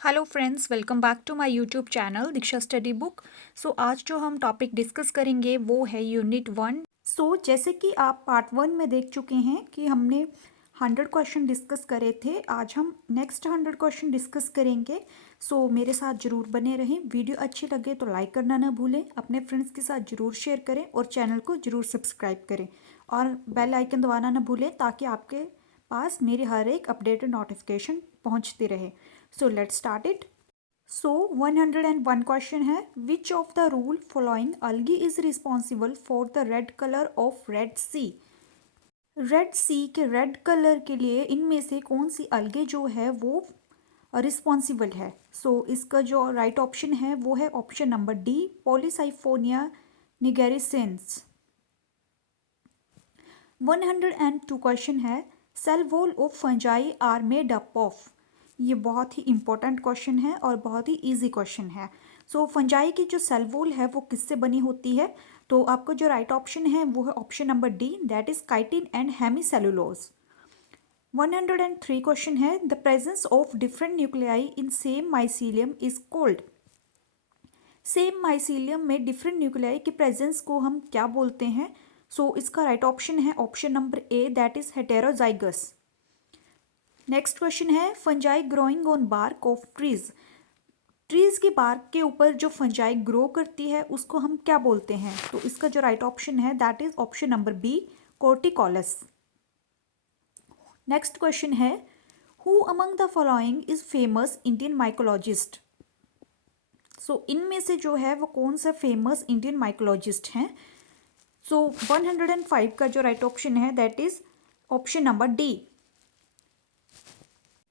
Hello friends, welcome back to my YouTube channel Diksha study book. So आज जो हम topic discuss करेंगे वो है यूनिट 1। जैसे कि आप पार्ट 1 में देख चुके हैं कि हमने 100 क्वेश्चन डिस्कस करे थे। आज हम नेक्स्ट 100 क्वेश्चन डिस्कस करेंगे। मेरे साथ ज़रूर बने रहें। वीडियो अच्छी लगे तो लाइक करना ना भूलें, अपने फ्रेंड्स के साथ ज़रूर शेयर करें और चैनल को ज़रूर सब्सक्राइब करें और बेल आइकन दबाना ना भूलें ताकि आपके पास मेरी हर एक अपडेटेड नोटिफिकेशन पहुंचती रहे। Let's start it. 101 question है, which of the rule following algae is responsible for the red color of Red Sea? Red Sea के रेड कलर के लिए इनमें से कौन सी अलगे जो है वो रिस्पॉन्सिबल है? इसका जो राइट ऑप्शन है वो है option number D, Polysiphonia nigrescens. 102 question है, cell wall of fungi are made up of. ये बहुत ही इंपॉर्टेंट क्वेश्चन है और बहुत ही इजी क्वेश्चन है। फंजाई की जो सेल वॉल है वो किससे बनी होती है? तो आपका जो राइट ऑप्शन है वो है option number D, that is chitin and hemicellulose. 103 question है, the presence of different nuclei in same mycelium is called. Same mycelium में डिफरेंट न्यूक्लियाई की प्रेजेंस को हम क्या बोलते हैं? इसका राइट ऑप्शन है option number A, that is heterozygous. Next question है, fungi growing on bark of trees. Trees की बार्क के ऊपर जो फंजाई ग्रो करती है उसको हम क्या बोलते हैं? तो इसका जो राइट ऑप्शन है that is option number B, corticolous. Next question है, who among the following is famous Indian mycologist. इनमें से जो है वो कौन सा फेमस इंडियन माइकोलॉजिस्ट हैं? 105 का जो राइट ऑप्शन है that is option number D.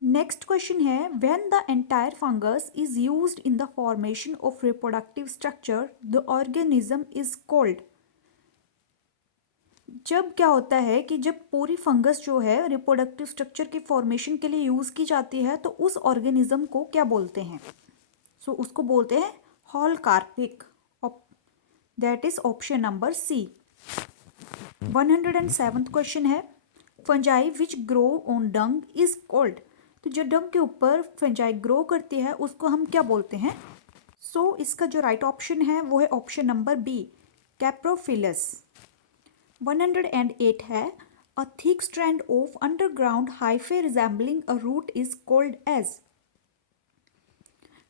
Next question है, when the entire fungus is used in the formation of reproductive structure the organism is called. जब क्या होता है कि जब पूरी फंगस जो है रिप्रोडक्टिव स्ट्रक्चर के फॉर्मेशन के लिए यूज की जाती है तो उस ऑर्गेनिज्म को क्या बोलते हैं? उसको बोलते हैं holocarpic, that is option number C. 107th question है, fungi which grow on dung is called. तो जो डंग के ऊपर फंजाई ग्रो करती है उसको हम क्या बोलते हैं? इसका जो राइट ऑप्शन है वो है ऑप्शन नंबर बी, कैप्रोफिलस। 108 है, a thick strand of underground hyphae resembling a root is called as.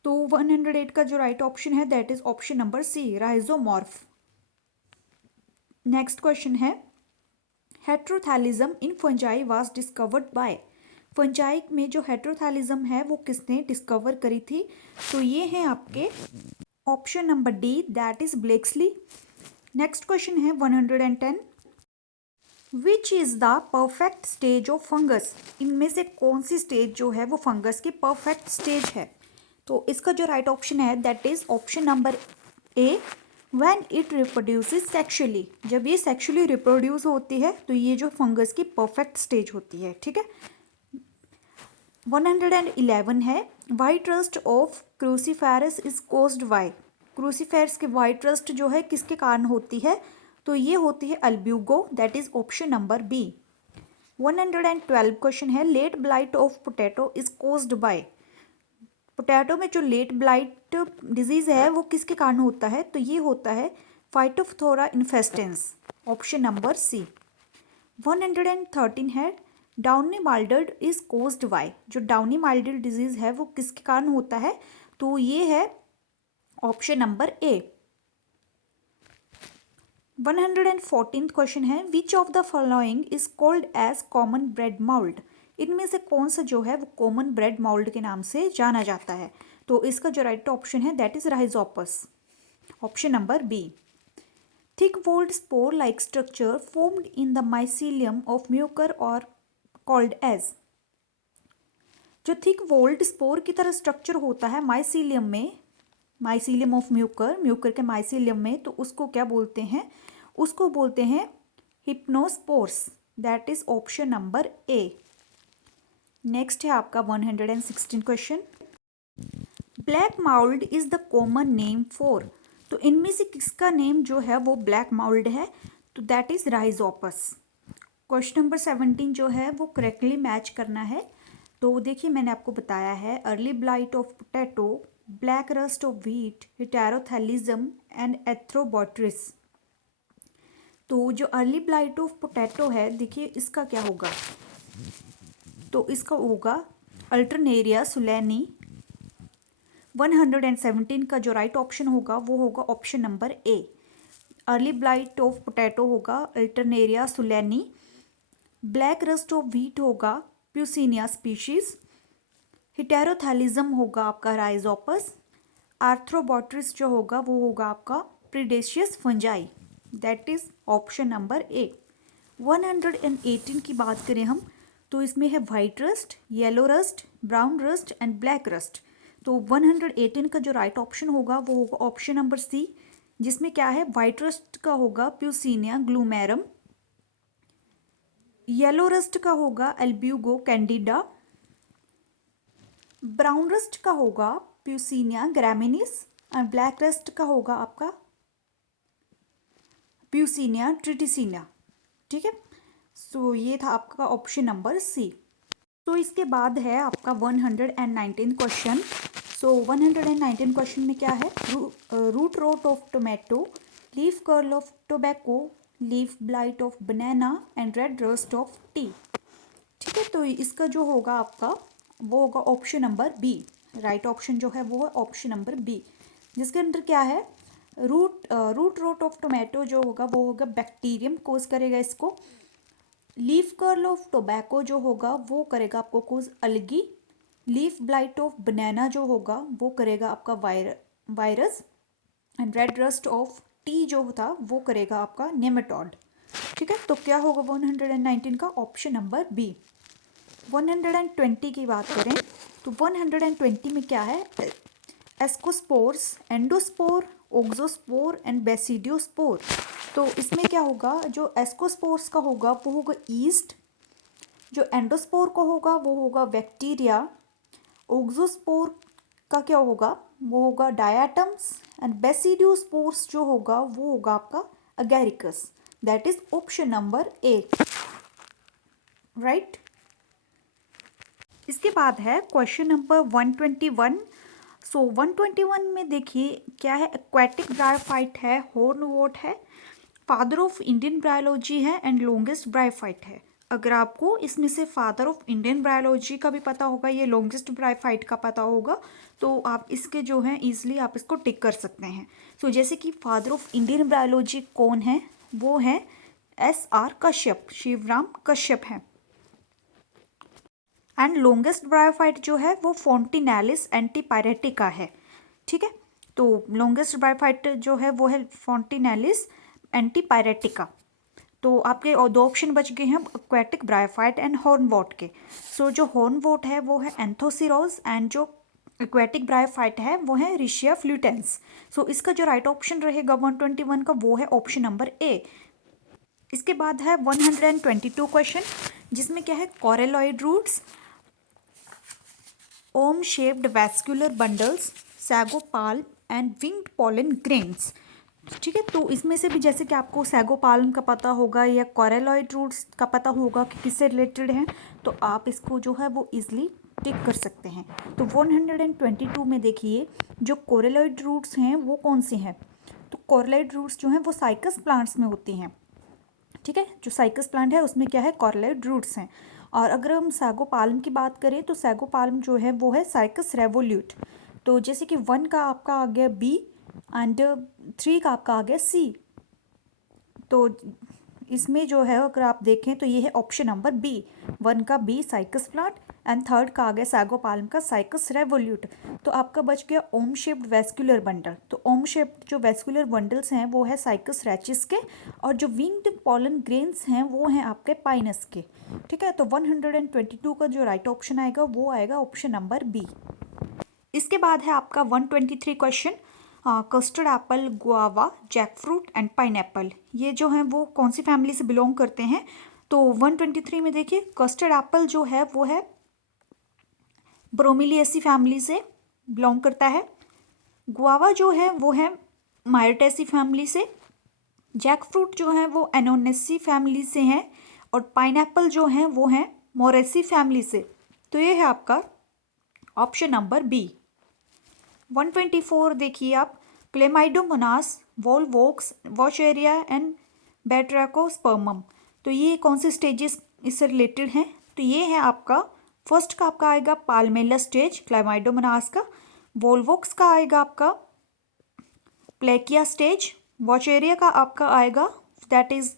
तो 108 का जो राइट ऑप्शन है that is option number C, rhizomorph. Next question है, heterothallism in fungi was discovered by. Fungi में जो heterothallism है वो किसने डिस्कवर करी थी? तो ये है आपके option number D, that is Blakeslee. Next question है 110, which is the perfect stage of fungus. इनमें से कौन सी स्टेज जो है वो फंगस की परफेक्ट स्टेज है? तो इसका जो राइट ऑप्शन है that is option number A, when it reproduces sexually. जब ये सेक्सुअली रिप्रोड्यूस होती है तो ये जो फंगस की परफेक्ट स्टेज होती है, ठीक है। 111 है, white rust of cruciferous is caused bye. Cruciferous के वाइट रस्ट जो है किसके कारण होती है? तो ये होती है Albugo, that is option number B. 112 question है, late blight of potato is caused by. Potato में जो लेट ब्लाइट डिजीज है वो किसके कारण होता है? तो ये होता है phytophthora infestans, option number C. 113 है, downy mildew is caused by. जो डाउनी माइल्डर्ड डिजीज है वो किसके कारण होता है? तो ये है ऑप्शन नंबर ए। 114 क्वेश्चन है, which of the following is called as common bread mould. इनमें से कौन सा जो है वो कॉमन ब्रेड माउल्ड के नाम से जाना जाता है? तो इसका जो राइट ऑप्शन है that is Rhizopus, option number B. Thick walled spore like structure formed in the mycelium of Mucor are called as. जो थिक वोल्ड स्पोर की तरह स्ट्रक्चर होता है माइसीलियम में, माइसीलियम ऑफ म्यूकर, म्यूकर के mycelium में, तो उसको क्या बोलते हैं? उसको बोलते हैं hypnospores, that is option number A. Next है आपका 116 question, black mould is the common name for. तो इनमें से किसका नेम जो है वो ब्लैक माउल्ड है? तो that is Rhizopus. Question number 17 जो है वो करेक्टली मैच करना है। तो देखिए मैंने आपको बताया है early blight of potato, black rust of wheat, heterothallism and Arthrobotrys. तो जो अर्ली ब्लाइट ऑफ पोटैटो है, देखिए इसका क्या होगा, तो इसका होगा अल्टरनेरिया सुलैनी। 117 का जो राइट ऑप्शन होगा वो होगा option number A. Early blight of potato होगा Alternaria solani. Black rust of wheat होगा प्यूसिनिया स्पीशीज। हेटेरोथैलिज्म होगा आपका राइजोपस। आर्थ्रोबॉट्रिस जो होगा वो होगा आपका predacious fungi, that is option number A. 118 की बात करें हम तो इसमें है white rust, yellow rust, brown rust and black rust. तो 118 का जो राइट ऑप्शन होगा वो होगा ऑप्शन नंबर सी, जिसमें क्या है वाइट रस्ट का होगा प्यूसिनिया ग्लूमेरम, येलो रस्ट का होगा एल्ब्यूगो कैंडिडा, ब्राउन रस्ट का होगा प्यूसिनिया ग्रामिनिस और ब्लैक रस्ट का होगा आपका प्यूसिनिया ट्रिटिसिना। ठीक है, सो ये था आपका ऑप्शन नंबर सी। तो इसके बाद है आपका 119 क्वेश्चन। सो 119 क्वेश्चन में क्या है, root rot of tomato, leaf curl of tobacco, leaf blight of banana and red rust of tea. ठीक है, तो इसका जो होगा आपका वो होगा option number B. Right option जो है वो है ऑप्शन नंबर बी, जिसके अंदर क्या है रूट रोट ऑफ टोमेटो जो होगा वो होगा बैक्टीरियम कोज करेगा इसको। लीफ कर्ल ऑफ टोबैको जो होगा वो करेगा आपको कोज अलगी। लीफ ब्लाइट ऑफ बनाना जो होगा वो करेगा आपका virus. And red rust of T जो था वो करेगा आपका नेमेटोड। ठीक है, तो क्या होगा 119 का ऑप्शन नंबर बी। 120 की बात करें तो 120 में क्या है, एस्कोस्पोर्स, एंडोस्पोर, ओक्सोस्पोर एंड बेसिडियोस्पोर। तो इसमें क्या होगा, जो एस्कोस्पोर्स का होगा वो होगा ईस्ट, जो एंडोस्पोर का होगा वो होगा बैक्टीरिया, ओक्सोस्पोर का क्या होगा वो होगा डायाटम्स एंड बेसिडियोस्पोर्स जो होगा वो होगा आपका Agaricus, that is option number A. Right, इसके बाद है क्वेश्चन नंबर 121। सो 121 में देखिए क्या है, एक्वेटिक ब्रायोफाइट है, हॉर्नवोट है, फादर ऑफ इंडियन ब्रायोलॉजी है एंड लॉन्गेस्ट ब्रायोफाइट है। अगर आपको इसमें से फादर ऑफ इंडियन ब्रायोलॉजी का भी पता होगा, ये लॉन्गेस्ट ब्रायोफाइट का पता होगा, तो आप इसके जो हैं ईजिली आप इसको टिक कर सकते हैं। सो जैसे कि फादर ऑफ इंडियन ब्रायोलॉजी कौन है, वो है SR कश्यप, शिवराम कश्यप है। एंड लॉन्गेस्ट ब्रायोफाइट जो है वो फोर्टिनैलिस एंटीपायरेटिका है। ठीक है, तो लॉन्गेस्ट ब्रायोफाइट जो है वो है फोर्टिनैलिस एंटीपायरेटिका। तो आपके और दो ऑप्शन बच गए हैं, एक्वेटिक ब्रायोफाइट एंड हॉर्नवोट के। सो जो हॉर्नवोट है वो है एंथोसिरोज एंड जो एक्वेटिक ब्रायोफाइट है वो है रिशिया फ्लूटेंस। सो इसका जो राइट ऑप्शन रहेगा 121 का वो है ऑप्शन नंबर ए। इसके बाद है 122 क्वेश्चन, जिसमें क्या है, कोरेलॉइड रूट्स, ओम shaped vascular bundles, sago palm and winged pollen grains. ठीक है, तो इसमें से भी जैसे कि आपको सैगोपाल्म का पता होगा या कोरेलॉइड रूट्स का पता होगा कि किससे रिलेटेड हैं, तो आप इसको जो है वो इजीली टिक कर सकते हैं। तो 122 में देखिए जो कोरेलॉइड रूट्स हैं वो कौन से हैं, तो कोरेलॉइड रूट्स जो हैं वो साइकस प्लांट्स में होती हैं। ठीक है, जो साइकस प्लांट है उसमें क्या है, कोरेलॉइड रूट्स हैं। और अगर हम सैगोपाल्म की बात करें तो सैगोपाल्म जो है वो है साइकस रेवोल्यूट। तो जैसे कि 1 का आपका आ गया बी एंड 3 का आपका आ गया सी। तो इसमें जो है अगर आप देखें तो ये है ऑप्शन नंबर बी, 1 का B cycas plant and 3rd का आ गया सैगोपाल्म का साइकस रेवोल्यूट। तो आपका बच गया ओम शेप्ड वेस्कुलर बंडल। तो ओम शेप्ड जो वेस्कुलर बंडल्स हैं वो है साइकस रैचिस के, और जो विंग्ड पॉलन ग्रेन्स हैं वो हैं आपके पाइनस के। ठीक है, तो 122 का जो राइट ऑप्शन आएगा वो आएगा ऑप्शन नंबर बी। इसके बाद है आपका 123 question, custard Apple, guava, jackfruit and pineapple, ये जो हैं वो कौन सी फैमिली से बिलोंग करते हैं। तो 123 में देखिए कस्टर्ड एप्पल जो है वो है ब्रोमीलिएसी फैमिली से बिलोंग करता है। गुआवा जो है वो है मायर्टेसी फैमिली से। जैकफ्रूट जो है वो एनोनेसी फैमिली से हैं। और पाइनएप्पल जो है वो हैं मोरेसी फैमिली से। तो ये है आपका ऑप्शन नंबर बी। 124 देखिए आप, क्लेमाइडोमोनास, वोल्वोक्स, वॉशेरिया एंड बैट्राकोस्पर्मम। तो ये कौन से स्टेजेस इससे रिलेटेड हैं? तो ये है आपका फर्स्ट का आपका आएगा पाल्मेला स्टेज क्लेमाइडोमोनास का, वोल्वोक्स का आएगा आपका प्लेकिया स्टेज, वॉशेरिया का आपका आएगा दैट इज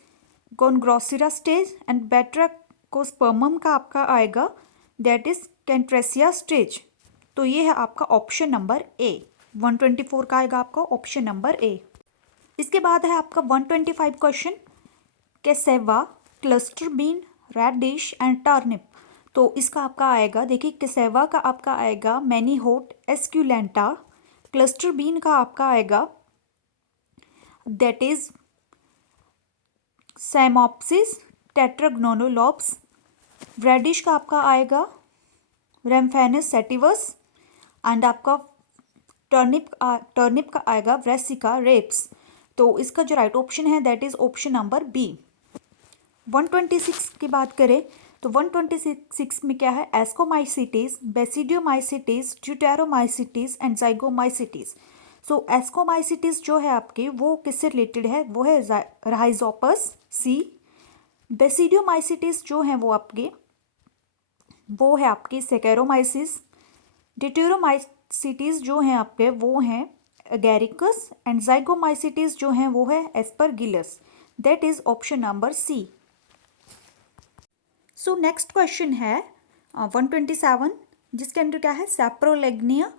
गोनग्रोसिरा स्टेज एंड बैट्राकोस्पर्मम का आपका आएगा दैट इज कैंट्रेसिया स्टेज। तो ये है आपका ऑप्शन नंबर ए। 124 का आएगा आपका ऑप्शन नंबर ए। इसके बाद है आपका 125 question, cassava, cluster bean, radish and turnip. तो इसका आपका आएगा, देखिए केसेवा का आपका आएगा मैनीहोट एस्क्यूलेंटा, क्लस्टर बीन का आपका आएगा that is Cyamopsis tetragonoloba, radish का आपका आएगा रेम्फेनस सेटिवस एंड आपका टर्निप का आएगा ब्रेसिका रेप्स। तो इसका जो राइट ऑप्शन है that is option number B. 126 की बात करें तो 126 में क्या है, ascomycetes, basidiomycetes, deuteromycetes and zygomycetes. So ascomycetes जो है आपके वो किससे रिलेटेड है, वो है राइजोपस सी। बेसिडियोमाइसिटीज जो है वो है आपके सेकेरोमाइसिस। ड्यूटेरोमाइसिटीज जो हैं आपके वो हैं एगेरिकस एंड जाइगोमाइसिटीज जो हैं वो है aspergillus. That is option number C. So next question है 127, जिसके अंदर क्या है, saprolegnia,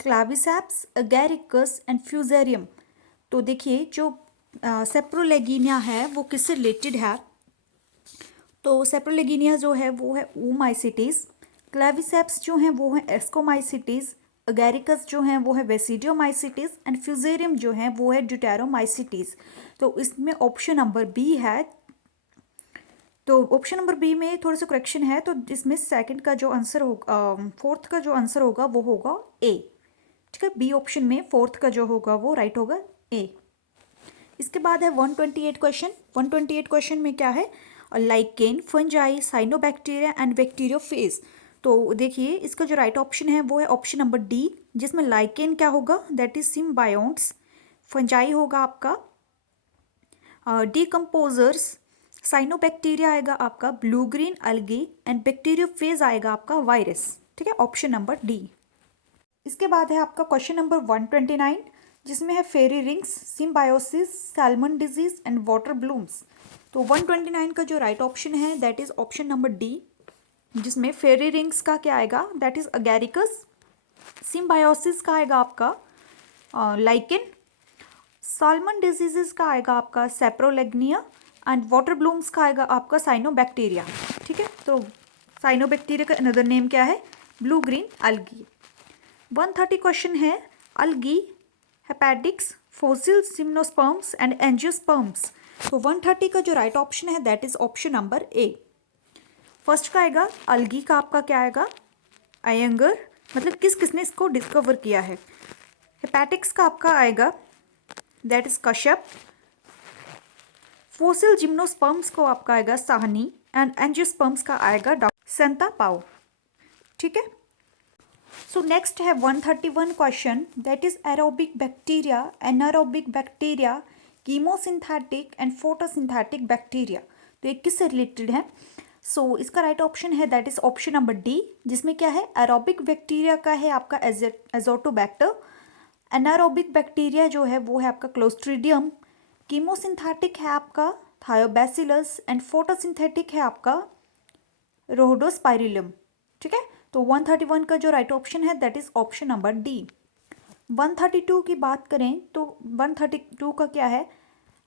claviceps, agaricus and fusarium. तो देखिए जो सेप्रोलेगिनिया है वो किससे रिलेटेड है, तो सेप्रोलेगिनिया जो है वो है ओमाइसिटीज, क्लाविसेप्स जो हैं वो है एस्कोमाइसिटीज, एगेरिकस जो हैं वो है वेसिडियोमाइसिटीज एंड फ्यूजेरियम जो है वो है ड्यूटेरोमाइसिटीज। तो इसमें ऑप्शन नंबर बी है। तो ऑप्शन नंबर बी में थोड़ा सा करेक्शन है, तो इसमें सेकंड का जो आंसर होगा, फोर्थ का जो आंसर होगा वो होगा ए। ठीक है, बी ऑप्शन में फोर्थ का जो होगा वो राइट होगा ए। इसके बाद है 128 क्वेश्चन। 128 क्वेश्चन में क्या है, lichen, fungi, cyanobacteria and bacteriophage. तो देखिए इसका जो राइट ऑप्शन है वो है ऑप्शन नंबर डी, जिसमें लाइकेन क्या होगा, दैट इज सिम्बायोन्ट्स, फंजाई होगा आपका डिकम्पोजर्स, साइनोबैक्टीरिया आएगा आपका ब्लू ग्रीन अलगी एंड बैक्टीरियोफेज आएगा आपका वायरस। ठीक है, ऑप्शन नंबर डी। इसके बाद है आपका क्वेश्चन नंबर 129, जिसमें है fairy rings, symbiosis, salmon disease and water blooms. तो 129 का जो राइट ऑप्शन है that is option number D, जिसमें फेरी रिंग्स का क्या आएगा, दैट इज अगैरिकस, सिम्बायोसिस का आएगा आपका लाइकेन, सैल्मन डिजीजेस का आएगा आपका सेप्रोलेग्निया एंड वाटर ब्लूम्स का आएगा आपका साइनोबैक्टीरिया। ठीक है, तो साइनोबैक्टीरिया का अनदर नेम क्या है, ब्लू ग्रीन अलगी। 130 क्वेश्चन है, अलगी, हेपेटिक्स, फोसिल जिम्नोस्पर्म्स एंड एंजियोस्पर्म्स। तो 130 का जो राइट ऑप्शन है that is option number A. First का आएगा अलगी का आपका क्या आएगा, आयंगर, मतलब किसने इसको डिस्कवर किया है। हेपेटिक्स का आपका आएगा that is Kashyap, fossil gymnosperms को आपका आएगा साहनी एंड एंजियोस्पर्म्स का आएगा डॉक्टर संता पाओ। ठीक है, सो नेक्स्ट है 131 question, that is aerobic bacteria, anaerobic bacteria, chemosynthetic and photosynthetic bacteria. तो ये किससे रिलेटेड है, सो इसका राइट ऑप्शन है that is option number D, जिसमें क्या है, एरोबिक बैक्टीरिया का है आपका एजोटोबैक्टर, एनारोबिक बैक्टीरिया जो है वो है आपका क्लोस्ट्रीडियम, कीमोसिंथेटिक है आपका थायोबैसिलस एंड फोटोसिंथेटिक है आपका रोहोडोस्पाइरिलम। ठीक है, तो 131 का जो राइट ऑप्शन है that is option number D. 132 की बात करें तो 132 का क्या है,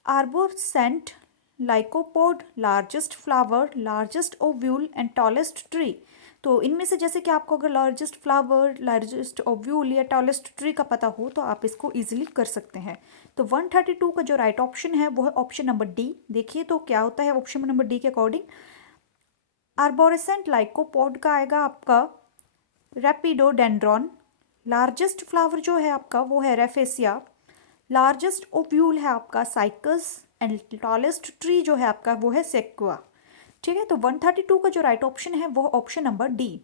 arborescent, lycopod, largest flower, largest ovule and tallest tree. तो इनमें से जैसे कि आपको अगर लार्जेस्ट फ्लावर, लार्जेस्ट ओव्यूल या टॉलेस्ट ट्री का पता हो तो आप इसको इजीली कर सकते हैं। तो 132 का जो राइट ऑप्शन है वो है ऑप्शन नंबर डी। देखिए तो क्या होता है ऑप्शन नंबर डी के अकॉर्डिंग, आर्बोरेसेंट लाइकोपोड का आएगा आपका रैपिडोडेंड्रॉन, लार्जेस्ट फ्लावर जो है आपका वो है रेफेसिया, लार्जेस्ट ओव्यूल है आपका साइकस एंड टॉलेस्ट ट्री जो है आपका वो है सेक्वा। ठीक है, तो 132 का जो राइट ऑप्शन है वो ऑप्शन नंबर डी।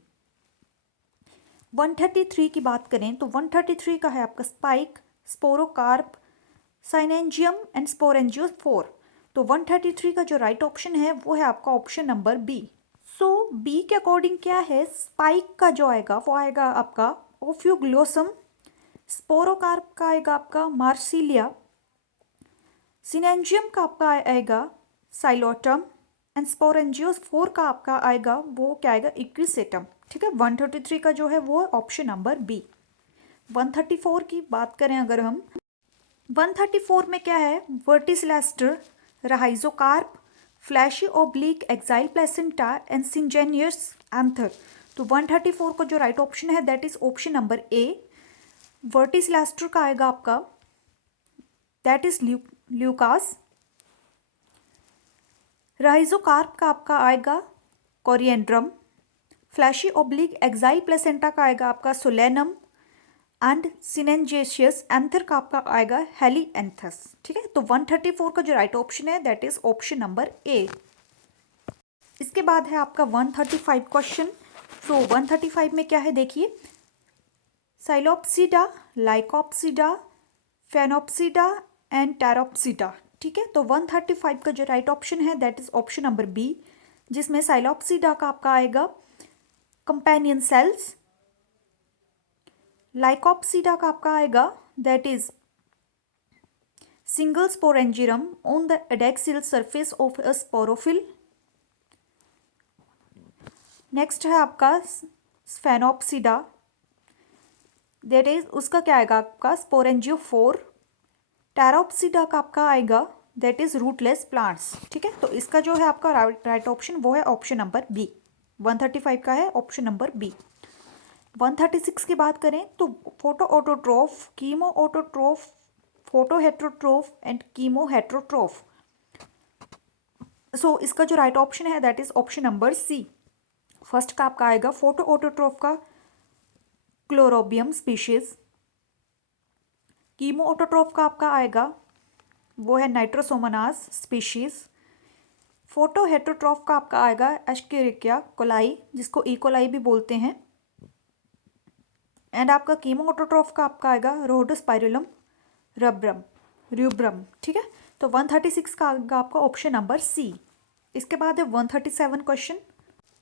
133 की बात करें तो 133 का है आपका स्पाइक, स्पोरोकार्प, साइनेंजियम एंड स्पोरेंजियोस्पोर। तो 133 का जो राइट ऑप्शन है वो है आपका ऑप्शन नंबर बी। सो बी के अकॉर्डिंग क्या है, स्पाइक का जो आएगा वो आएगा आपका ओफ्यूग्लोसम, स्पोरोकार्प का आएगा आपका मार्सिलिया, सिनेंजियम का आपका आएगा साइलोटम एंड स्पोरेंजियोस्पोर का आपका आएगा वो क्या आएगा इक्विसेटम। ठीक है, 133 का जो है वो ऑप्शन नंबर बी। 134 की बात करें अगर हम, 134 में क्या है, verticillaster, rhizocarp, fleshy oblique axile placenta and syngenesious anther. तो 134 का जो राइट ऑप्शन है that is option number A. Verticillaster का आएगा आपका दैट इज ल्यूकास, राइजोकार्प का आपका आएगा coriandrum, flashy oblique axile placenta का आएगा आपका सोलेनम एंड सिनेंजेशियस एंथर का आपका आएगा हेलिएंथस। ठीक है, तो 134 का जो राइट ऑप्शन है that is option number A. इसके बाद है आपका 135 क्वेश्चन। सो 135 में क्या है देखिए, psilopsida, lycopsida, sphenopsida and pteropsida. ठीक है, तो 135 का जो राइट ऑप्शन है that is option number B, जिसमें साइलोप्सिडा का आपका आएगा कंपेनियन सेल्स, लाइकोप्सिडा का आपका आएगा that is single sporangium on the adaxial surface of a sporophyll. Next है आपका स्फेनोप्सिडा, दैट इज उसका क्या आएगा आपका स्पोरेंजियोफोर। टेरोप्सिडा का आपका आएगा दैट इज रूटलेस प्लांट्स। ठीक है, तो इसका जो है आपका राइट ऑप्शन वो है ऑप्शन नंबर बी। 135 का है ऑप्शन नंबर बी। 136 की बात करें तो photo autotroph, chemo autotroph, photo heterotroph and chemo heterotroph. So इसका जो राइट ऑप्शन है that is option number C. First का आपका आएगा फोटो ऑटोट्रोफ का क्लोरोबियम स्पीशीज, कीमो ऑटोट्रोफ का आपका आएगा वो है नाइट्रोसोमोनास स्पीशीज, फोटो हेट्रोट्रोफ का आपका आएगा एस्केरिकिया कोलाई जिसको इकोलाई भी बोलते हैं, एंड आपका कीमो ऑटोट्रोफ का आपका आएगा रोडोस्पाइरुलम र्यूब्रम। ठीक है, तो 136 का आएगा आपका ऑप्शन नंबर सी। इसके बाद है 137 क्वेश्चन।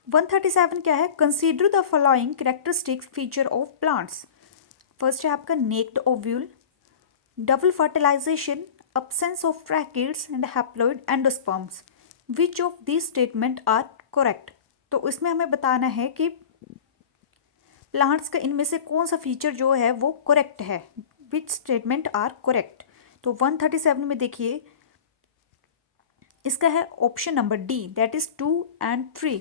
137 क्या है, consider the following characteristics feature of plants. First है आपका naked ovule, double fertilization, absence of tracheids and haploid endosperms. Which of these statement are correct? तो इसमें हमें बताना है कि प्लांट्स का इनमें से कौन सा फीचर जो है वो करेक्ट है। Which statement are correct? तो 137 में देखिए इसका है option number D that is 2 and 3,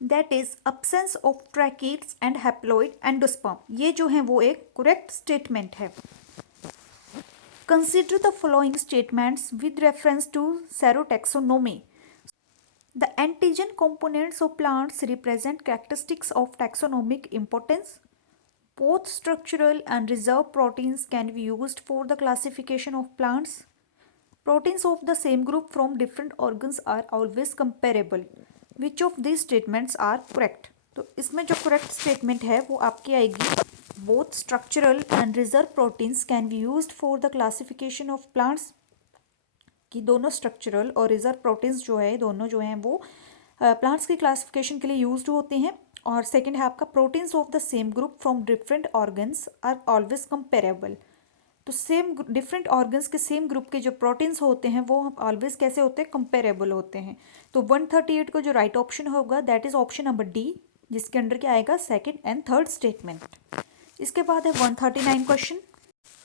that is absence of tracheids and haploid endosperm। ये जो है वो एक करेक्ट स्टेटमेंट है। Consider the following statements with reference to serotaxonomy. The antigen components of plants represent characteristics of taxonomic importance. Both structural and reserve proteins can be used for the classification of plants. Proteins of the same group from different organs are always comparable. Which of these statements are correct? तो इसमें जो correct statement है वो आपकी आएगी both structural and reserve proteins can be used for the classification of plants। कि दोनों structural और reserve proteins जो है दोनों जो हैं वो plants की classification के लिए used होते हैं। और second है आपका proteins of the same group from different organs are always comparable। तो सेम डिफरेंट ऑर्गन्स के सेम ग्रुप के जो प्रोटीन्स होते हैं वो ऑलवेज कैसे होते हैं, कंपेरेबल होते हैं। तो 138 को जो राइट ऑप्शन होगा that is option number D, जिसके अंडर क्या आएगा सेकंड एंड थर्ड स्टेटमेंट। इसके बाद है 139 क्वेश्चन।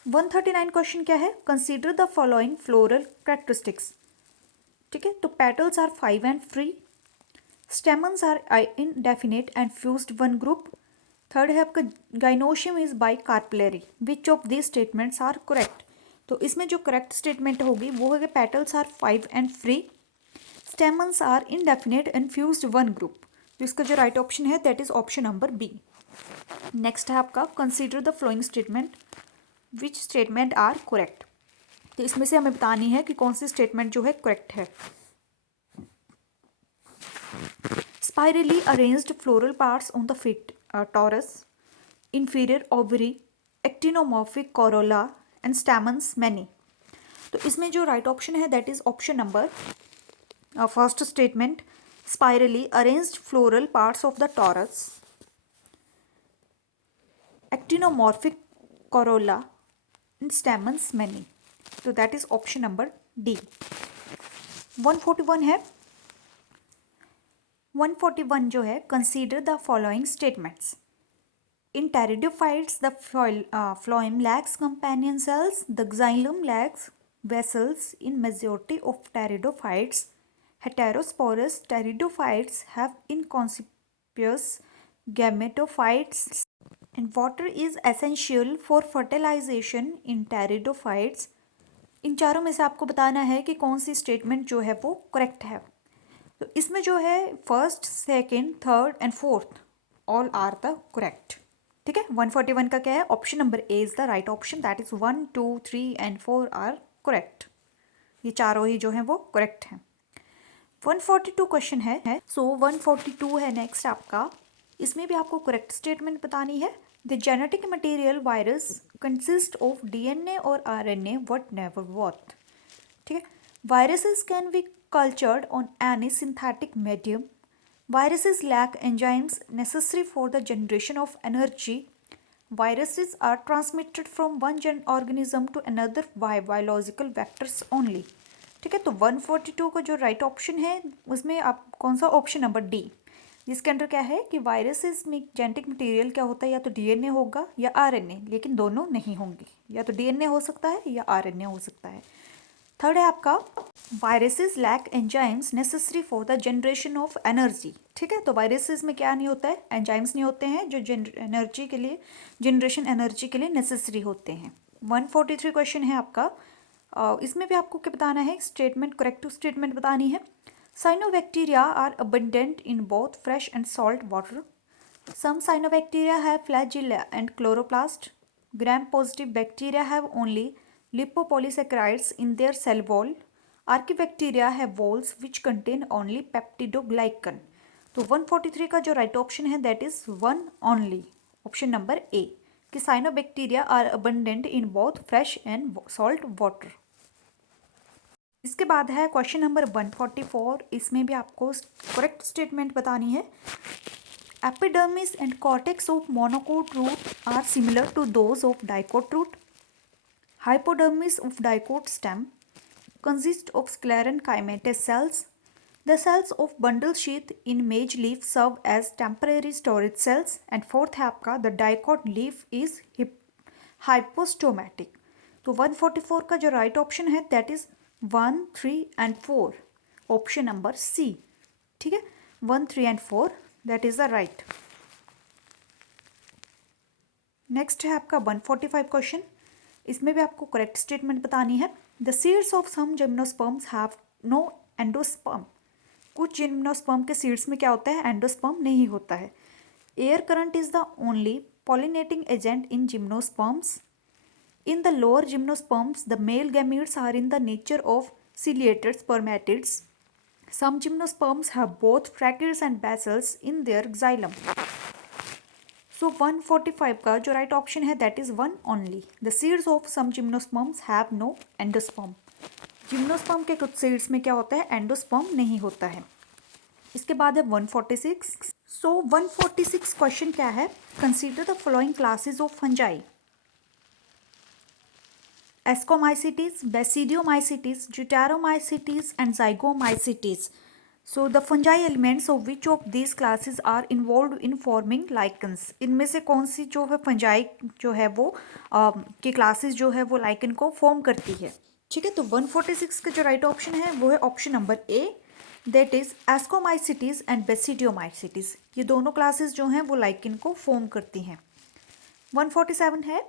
139 क्वेश्चन क्या है, consider the following floral characteristics. ठीक है, तो petals are 5 and free, stamens are indefinite and fused one group. Third है आपका गाइनोशियम इज बाई कार्पलरी। Which of this statements are correct? तो इसमें जो करेक्ट स्टेटमेंट होगी वो है कि petals are 5 and free, stamens are indefinite and fused one group. तो इसका जो राइट ऑप्शन है that is option number B. Next है आपका consider the following statement, which statement are correct. तो इसमें से हमें बतानी है कि कौन सी स्टेटमेंट जो है करेक्ट है। Spirally arranged floral parts on the fit torus, inferior ovary, actinomorphic corolla and stamens many. तो इसमें जो राइट ऑप्शन है that is option number first statement, spirally arranged floral parts of the torus, actinomorphic corolla and stamens many. तो that is option number D. 141 है. 141 जो है, consider the following statements. In pteridophytes, the phloem lacks companion cells. The xylem lacks vessels. In majority of pteridophytes, heterosporous pteridophytes have inconspicuous gametophytes. And water is essential for fertilization in pteridophytes. इन चारों में से आपको बताना है कि कौन सी statement जो है वो करेक्ट है. तो इसमें जो है first, second, third and fourth all are the correct. ठीक है. 141 का क्या है, option number A is the right option, that is 1, 2, 3 and 4 are correct. ये चारों ही जो हैं वो करेक्ट हैं. 142 क्वेश्चन है. सो 142 है नेक्स्ट आपका. इसमें भी आपको करेक्ट स्टेटमेंट बतानी है. The genetic material virus consist of DNA और आरएनए व्हाट नेवर व्हाट. ठीक है. Viruses can be cultured on any synthetic medium. Viruses lack enzymes necessary for the generation of energy. Viruses are transmitted from one organism to another by biological vectors only. ठीक है. तो 142 का जो right option है उसमें आप कौन सा, ऑप्शन नंबर डी, जिसके अंदर क्या है कि वायरसेस में जेनेटिक मटेरियल क्या होता है, या तो डीएनए होगा या आरएनए, लेकिन दोनों नहीं होंगे. या तो डीएनए हो सकता है या आरएनए हो सकता है. थर्ड है आपका, viruses lack enzymes necessary for the generation of energy. ठीक है. तो वायरसेस में क्या नहीं होता है, एंजाइम्स नहीं होते हैं जो एनर्जी के लिए, जनरेशन एनर्जी के लिए नेसेसरी होते हैं. 143 क्वेश्चन है आपका. इसमें भी आपको क्या बताना है, स्टेटमेंट, करेक्ट स्टेटमेंट बतानी है. Cyanobacteria are abundant in both fresh and salt water. Some cyanobacteria have flagella and chloroplast. Gram positive bacteria have only lipopolysaccharides in their cell wall. Archaebacteria have walls which contain only peptidoglycan. तो 143 का जो right option है that is 1 only, option number A, कि cyanobacteria are abundant in both fresh and salt water. इसके बाद है question number 144. इसमें भी आपको करेक्ट स्टेटमेंट बतानी है. Epidermis and cortex of monocot root are similar to those of dicot root. Hypodermis of dicot stem consists of sclerenchymatous cells. The cells of bundle sheath in maize leaf serve as temporary storage cells. And fourth है आपका, the dicot leaf is hypostomatic. तो 144 का जो right option है that is 1, 3 and 4, option number C. ठीक है. 1, 3 and 4 that is the right. Next है आपका 145 क्वेश्चन. इसमें भी आपको करेक्ट स्टेटमेंट बतानी है. The seeds of some gymnosperms have no endosperm. कुछ जिम्नोस्पर्म के सीड्स में क्या होता है, एंडोस्पर्म नहीं होता है. Air current is the only pollinating agent in gymnosperms. In the lower gymnosperms the male gametes are in the nature of ciliated spermatids. Some gymnosperms have both tracheids and basals in their xylem. So 145 का जो right option है that is 1 only. The seeds of some gymnosperms have no endosperm. Gymnosperm के कुछ seeds में क्या होता है, endosperm नहीं होता है. इसके बाद है 146. सो 146 क्वेश्चन क्या है, consider the following classes of fungi. Ascomycetes, basidiomycetes, deuteromycetes and zygomycetes. So the fungi elements of which of these classes are involved in forming lichens. इनमें से कौन सी जो है फंजाई जो है वो की क्लासेस जो है वो लाइकन को फॉर्म करती है. ठीक है. तो 146 का जो राइट ऑप्शन है वो है option number A, that is ascomycetes and basidiomycetes. ये दोनों क्लासेस जो हैं वो लाइकन को फॉर्म करती हैं. 147 है.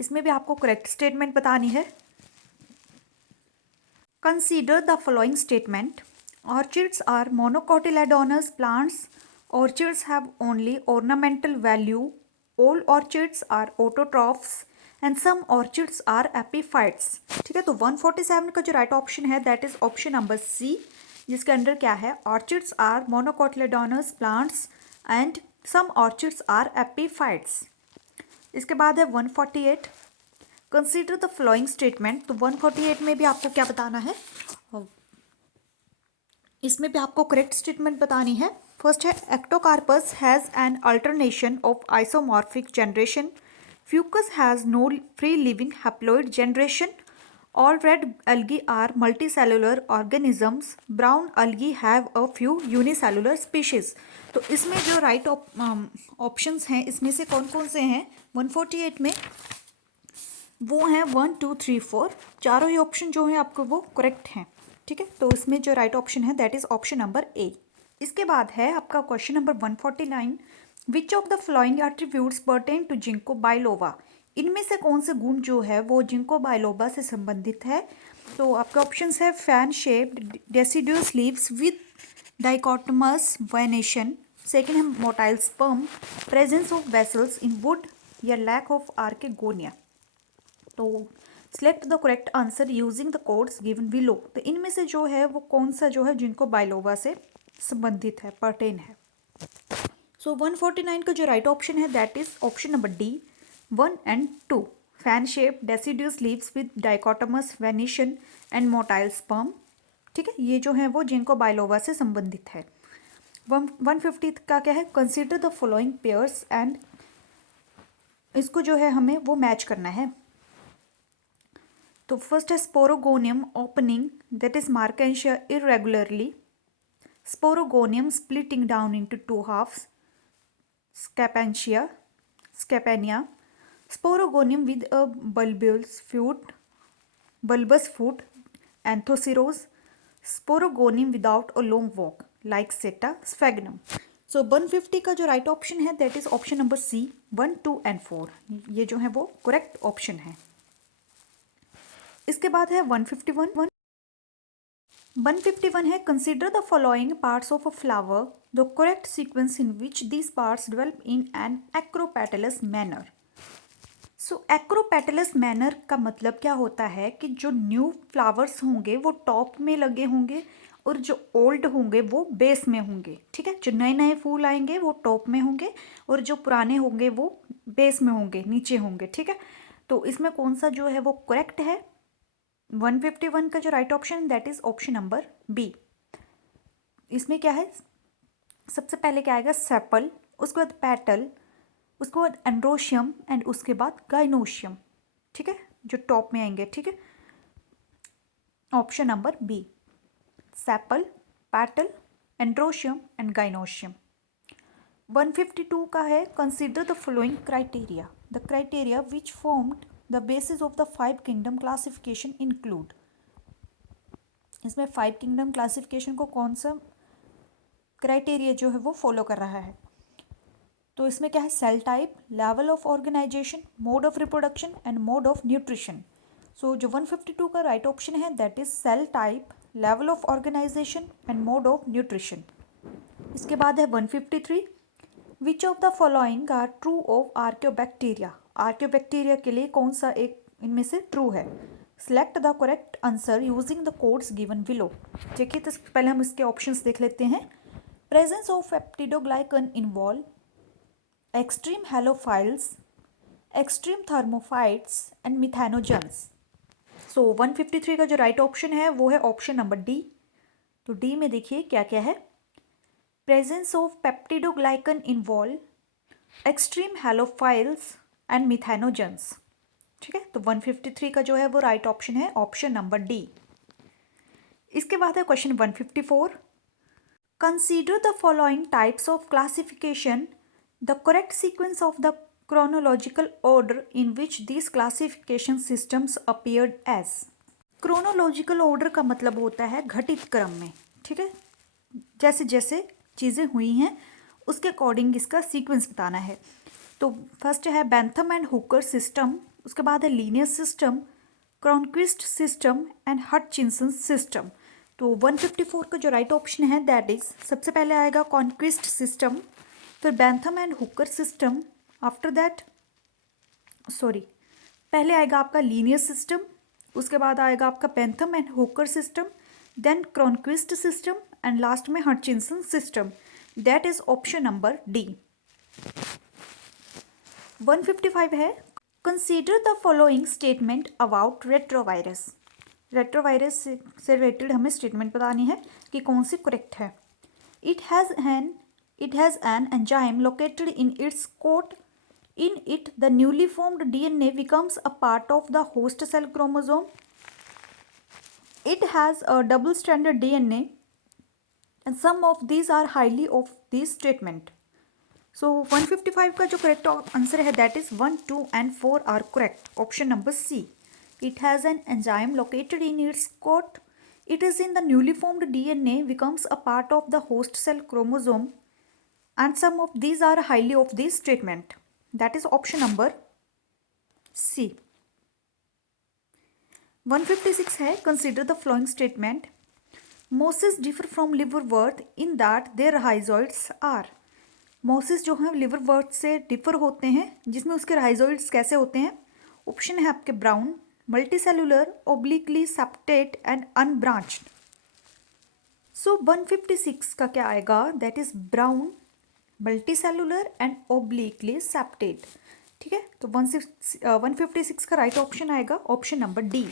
इसमें भी आपको करेक्ट स्टेटमेंट बतानी है. Consider the following statement. Orchids are monocotyledonous plants. Orchids have only ornamental value. All orchids are autotrophs and some orchids are epiphytes. ठीक है. तो 147 का जो राइट ऑप्शन है that is option number C, जिसके अंदर क्या है, orchids are monocotyledonous plants and some orchids are epiphytes. इसके बाद है 148, कंसीडर द फॉलोइंग स्टेटमेंट। तो 148 में भी आपको क्या बताना है, इसमें भी आपको करेक्ट स्टेटमेंट बतानी है। फर्स्ट है ectocarpus has an alternation of isomorphic generation, fucus has no free living haploid generation, all red algae are multicellular organisms, brown algae have a few unicellular species। तो इसमें जो राइट ऑप्शंस हैं इसमें से कौन कौन से हैं 148 में, वो हैं 1 2 3 4, चारों ही ऑप्शन जो हैं आपको वो करेक्ट हैं। ठीक है, तो इसमें जो राइट ऑप्शन है that is option number A. इसके बाद है आपका question number 149, which of the following attributes pertain to ginkgo biloba. इनमें से कौन से गुण जो है वो जिंको बाइलोबा से संबंधित है। तो आपके ऑप्शंस है fan shaped deciduous leaves with dichotomous venation, second है motile sperm, presence of vessels in wood, या लैक ऑफ आर्केगोनिया। तो select the correct answer using the codes given below. तो इनमें से जो है वो कौन सा जो है जिनको बाइलोबा से संबंधित है, पर्टेन है। सो 149 का जो राइट ऑप्शन है that is option number D 1 and 2, fan shape deciduous leaves with dichotomous venation and motile sperm. ठीक है, ये जो है वो जिनको बाइलोबा से संबंधित है। 150 का क्या है, consider the following pairs and, इसको जो है हमें वो मैच करना है। तो फर्स्ट है sporogonium opening that is Marchantia irregularly, sporogonium splitting down into two halves, Scapania, sporogonium with a bulbous fruit, Anthoceros, sporogonium without a long walk like seta Sphagnum. So 150 का जो राइट ऑप्शन है that is option number C 1 2 and 4, ये जो है वो correct option है। इसके बाद है 151 है consider the following parts of a flower, the correct sequence in which these parts develop in an acropetalous manner. So acropetalous manner का मतलब क्या होता है कि जो न्यू फ्लावर्स होंगे वो टॉप में लगे होंगे और जो ओल्ड होंगे वो बेस में होंगे। ठीक है, जो नए नए फूल आएंगे वो टॉप में होंगे और जो पुराने होंगे वो बेस में होंगे, नीचे होंगे। ठीक है, तो इसमें कौन सा जो है वो करेक्ट है 151 का जो right option that is option number B. इसमें क्या है, सबसे पहले क्या आएगा सेपल, उसके बाद पेटल, उसके बाद एंड्रोशियम एंड उसके बाद गाइनोशियम। ठीक है, जो टॉप में आएंगे। ठीक है, option number B sepal, petal, androecium and gynoecium. 152 का है consider the following criteria, the criteria which formed the basis of the 5 kingdom classification include. इसमें 5 किंगडम क्लासिफिकेशन को कौन सा क्राइटेरिया जो है वो फॉलो कर रहा है। तो इसमें क्या है, cell type, level of organisation, mode of reproduction and mode of nutrition. So जो 152 का राइट ऑप्शन है that is cell type, level of organisation and mode of nutrition. इसके बाद है 153, which of the following are true of archaebacteria. Archaebacteria के लिए कौन सा एक इनमें से ट्रू है। Select the correct answer using the codes given below. देखिए, तो पहले हम इसके ऑप्शंस देख लेते हैं। Presence of peptidoglycan in wall, extreme halophiles, extreme thermophytes and methanogens. So 153 का जो राइट ऑप्शन है वो है ऑप्शन नंबर डी। तो डी में देखिए क्या क्या है, presence of peptidoglycan in wall, extreme halophiles and methanogens. ठीक है, तो 153 का जो है वो राइट ऑप्शन है ऑप्शन नंबर डी। इसके बाद है question 154, consider the following types of classification, the correct sequence of the chronological order in which these classification systems appeared as। chronological order का मतलब होता है घटित क्रम में। ठीक है, जैसे जैसे चीज़ें हुई हैं उसके अकॉर्डिंग इसका सीक्वेंस बताना है। तो फर्स्ट है बेंथम एंड हुकर सिस्टम, उसके बाद है Linnaeus system, Cronquist system and Hutchinson system. तो 154 का जो राइट ऑप्शन है दैट इज सबसे पहले आएगा कॉन्क्विस्ट सिस्टम, फिर Bentham and Hooker system, after that पहले आएगा आपका लीनियस सिस्टम, उसके बाद आएगा आपका Bentham and Hooker system, then Cronquist system and last में Hutchinson system. That is option number D. 155 है, consider the following statement about retrovirus. Retrovirus से रिलेटेड हमें स्टेटमेंट बतानी है कि कौन सी करेक्ट है। It has an enzyme located in its coat. In it, the newly formed DNA becomes a part of the host cell chromosome. It has a double-stranded DNA, and some of these are highly of this statement. So 155 का जो correct answer है that is 1, 2 and 4 are correct. Option number C. It has an enzyme located in its coat. It is in the newly formed DNA becomes a part of the host cell chromosome, and some of these are highly of this statement. That is option number C. 156 है, consider the following statement. Mosses differ from liverwort in that their rhizoids are. Mosses जो हैं liverwort से differ होते हैं, जिसमें उसके rhizoids कैसे होते हैं। ऑप्शन है आपके brown, multicellular, obliquely septate and unbranched. So 156 का क्या आएगा, that is brown, multicellular and obliquely septate। ठीक है, तो 156 का राइट ऑप्शन आएगा ऑप्शन नंबर डी।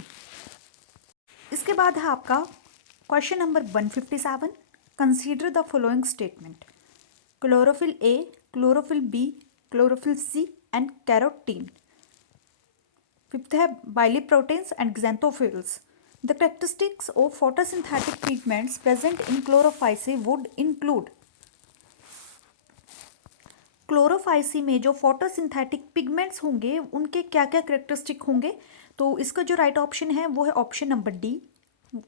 इसके बाद है आपका question number 157। Consider the following statement. Chlorophyll a, chlorophyll b, chlorophyll c and carotene. Fifth है biliproteins and xanthophiles. The characteristics of photosynthetic pigments present in Chlorophyceae would include. Chlorophyceae में जो photosynthetic pigments होंगे उनके क्या क्या characteristic होंगे, तो इसका जो राइट ऑप्शन है वो है ऑप्शन नंबर डी।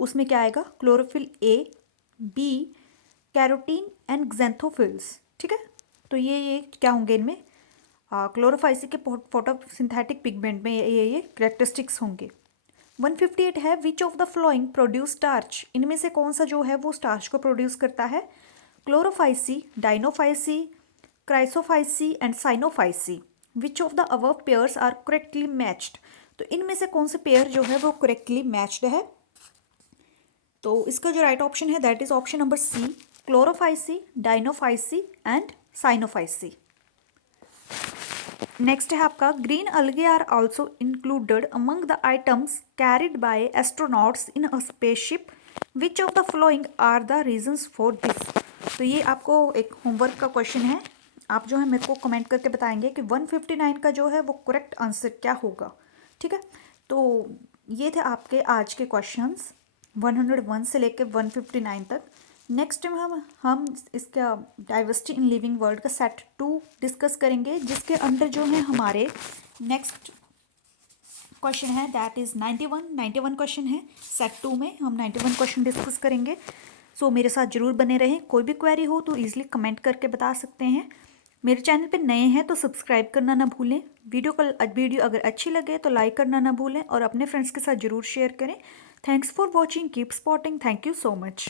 उसमें क्या आएगा, chlorophyll A, B, carotene and xanthophiles। ठीक है, तो ये क्या होंगे इनमें, क्लोरोफाइसी के फोटोसिंथेटिक पिगमेंट में ये करेक्टरिस्टिक्स होंगे। 158 है, which of the flowing produce starch. इनमें से कौन सा जो है वो स्टार्च को प्रोड्यूस करता है। Chlorophyceae, Dinophyceae, Chrysophyceae and Cyanophyceae. Which of the above pairs are correctly matched. तो इनमें से कौन से पेयर जो है वो करेक्टली मैच्ड है। तो इसका जो राइट ऑप्शन है that is option number C, Chlorophyceae, Dinophyceae and Cyanophyceae. Next है आपका green algae are also included among the items carried by astronauts in a spaceship. Which of the following are the reasons for this. तो ये आपको एक homework का question है, आप जो है मेरे को कमेंट करके बताएंगे कि 159 का जो है वो करेक्ट आंसर क्या होगा। ठीक है, तो ये थे आपके आज के क्वेश्चंस 101 से लेकर 159 तक। नेक्स्ट टाइम हम इसका डाइवर्सिटी इन लिविंग वर्ल्ड का सेट 2 डिस्कस करेंगे, जिसके अंदर जो है हमारे नेक्स्ट क्वेश्चन है दैट इज़ 91 क्वेश्चन है। सेट 2 में हम 91 क्वेश्चन डिस्कस करेंगे। सो मेरे साथ जरूर बने रहें। कोई भी क्वेरी हो तो ईजिली कमेंट करके बता सकते हैं। मेरे चैनल पे नए हैं तो सब्सक्राइब करना ना भूलें। वीडियो अगर अच्छी लगे तो लाइक करना ना भूलें और अपने फ्रेंड्स के साथ ज़रूर शेयर करें। Thanks for watching, keep spotting, thank you so much.